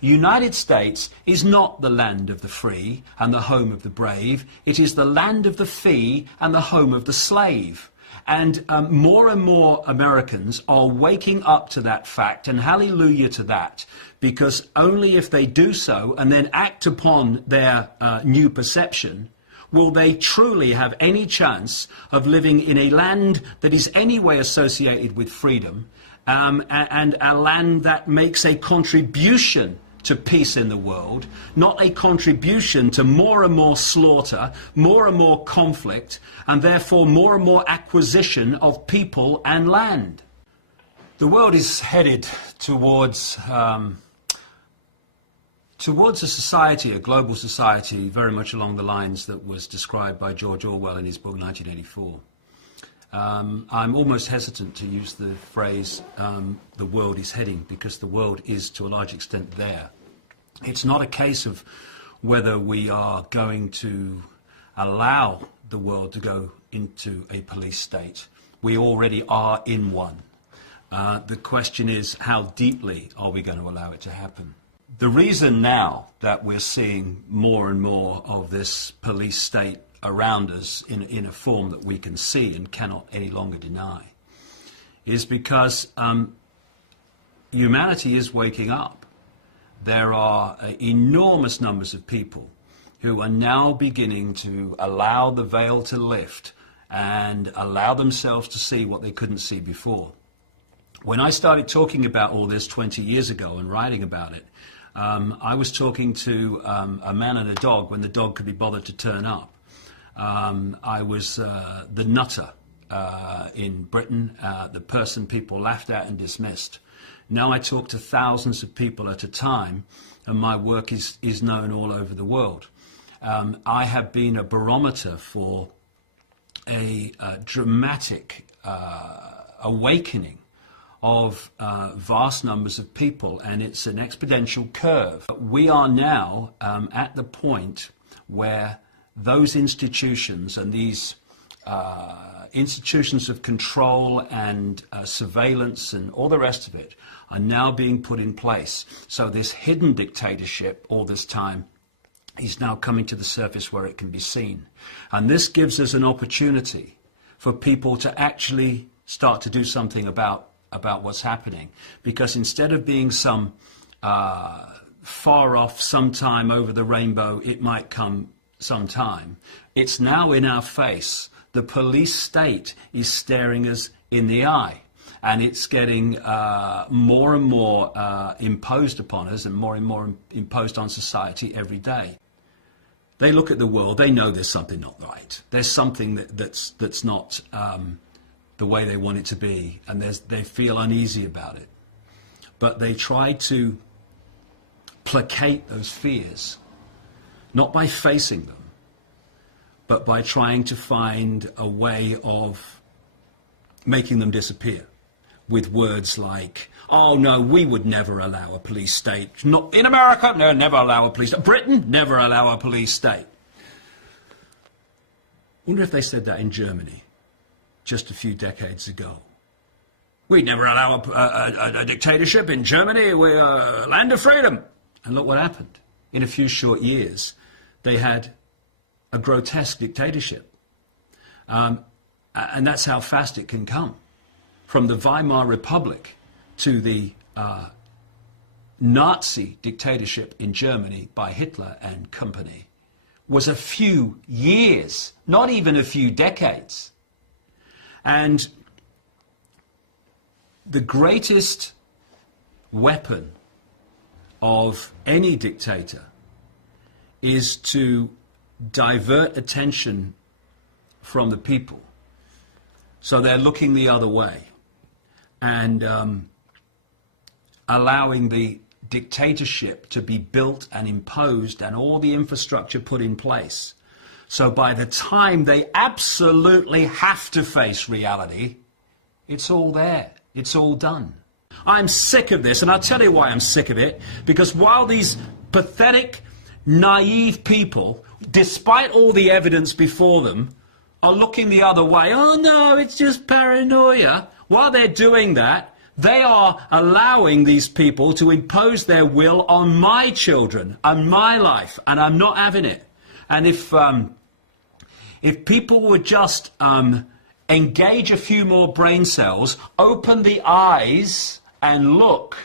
United States is not the land of the free and the home of the brave. It is the land of the fee and the home of the slave. And more Americans are waking up to that fact, and hallelujah to that, because only if they do so and then act upon their new perception will they truly have any chance of living in a land that is anyway associated with freedom, and a land that makes a contribution to peace in the world, not a contribution to more and more slaughter, more and more conflict, and therefore more and more acquisition of people and land. The world is headed towards a society, a global society, very much along the lines that was described by George Orwell in his book 1984. I'm almost hesitant to use the phrase the world is heading, because the world is to a large extent there. It's not a case of whether we are going to allow the world to go into a police state. We already are in one. The question is, how deeply are we going to allow it to happen? The reason now that we're seeing more and more of this police state around us in a form that we can see and cannot any longer deny is because humanity is waking up. There are enormous numbers of people who are now beginning to allow the veil to lift and allow themselves to see what they couldn't see before. When I started talking about all this 20 years ago and writing about it, I was talking to a man and a dog when the dog could be bothered to turn up. I was the nutter in Britain, the person people laughed at and dismissed. Now I talk to thousands of people at a time, and my work is known all over the world. I have been a barometer for a dramatic awakening of vast numbers of people, and it's an exponential curve. We are now at the point where those institutions and these institutions of control and surveillance and all the rest of it are now being put in place. So this hidden dictatorship all this time is now coming to the surface where it can be seen. And this gives us an opportunity for people to actually start to do something about what's happening. Because instead of being some far off sometime over the rainbow, it might come sometime, it's now in our face. The police state is staring us in the eye, and it's getting more and more imposed upon us and more imposed on society every day. They look at the world, they know there's something not right. There's something that's not the way they want it to be, and they feel uneasy about it. But they try to placate those fears, not by facing them, but by trying to find a way of making them disappear with words like, oh no, we would never allow a police state. Not in America, no, never allow a police state. Britain, never allow a police state. I wonder if they said that in Germany just a few decades ago. We'd never allow a dictatorship in Germany. We're a land of freedom. And look what happened. In a few short years, they had a grotesque dictatorship. And that's how fast it can come. From the Weimar Republic to the Nazi dictatorship in Germany by Hitler and company was a few years, not even a few decades. And the greatest weapon of any dictator is to divert attention from the people. So they're looking the other way and allowing the dictatorship to be built and imposed and all the infrastructure put in place. So by the time they absolutely have to face reality, it's all there. It's all done. I'm sick of this, and I'll tell you why I'm sick of it. Because while these pathetic, naive people, despite all the evidence before them, are looking the other way, oh no, it's just paranoia. While they're doing that, They are allowing these people to impose their will on my children and my life, and I'm not having it. And if people would just engage a few more brain cells, open the eyes and look,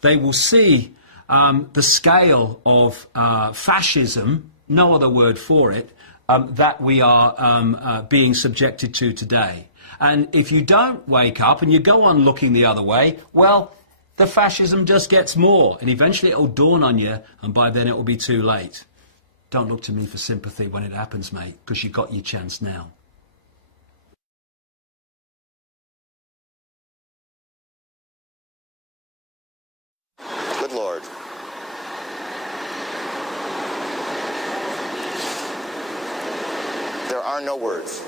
they will see the scale of fascism, no other word for it, that we are being subjected to today. And if you don't wake up and you go on looking the other way, well, the fascism just gets more. And eventually it will dawn on you, and by then it will be too late. Don't look to me for sympathy when it happens, mate, because you got your chance now. Good Lord. There are no words.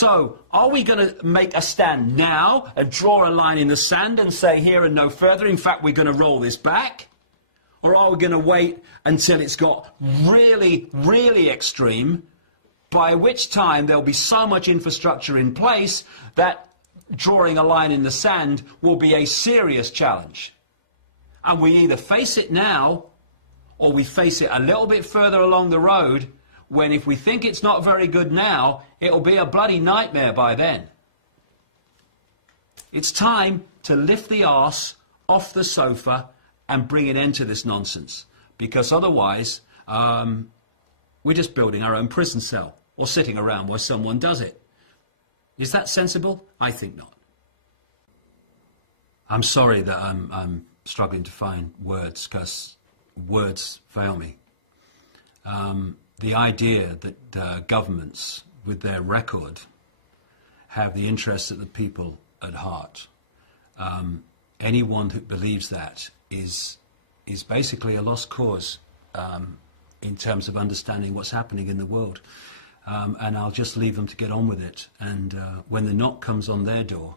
So, are we going to make a stand now and draw a line in the sand and say here and no further? In fact, we're going to roll this back? Or are we going to wait until it's got really, really extreme, by which time there'll be so much infrastructure in place that drawing a line in the sand will be a serious challenge? And we either face it now, or we face it a little bit further along the road, when if we think it's not very good now, it'll be a bloody nightmare by then. It's time to lift the arse off the sofa and bring an end to this nonsense. Because otherwise, we're just building our own prison cell or sitting around while someone does it. Is that sensible? I think not. I'm sorry that I'm struggling to find words, because words fail me. The idea that governments, with their record, have the interests of the people at heart. Anyone who believes that is basically a lost cause in terms of understanding what's happening in the world. And I'll just leave them to get on with it. And when the knock comes on their door,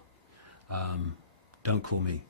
don't call me.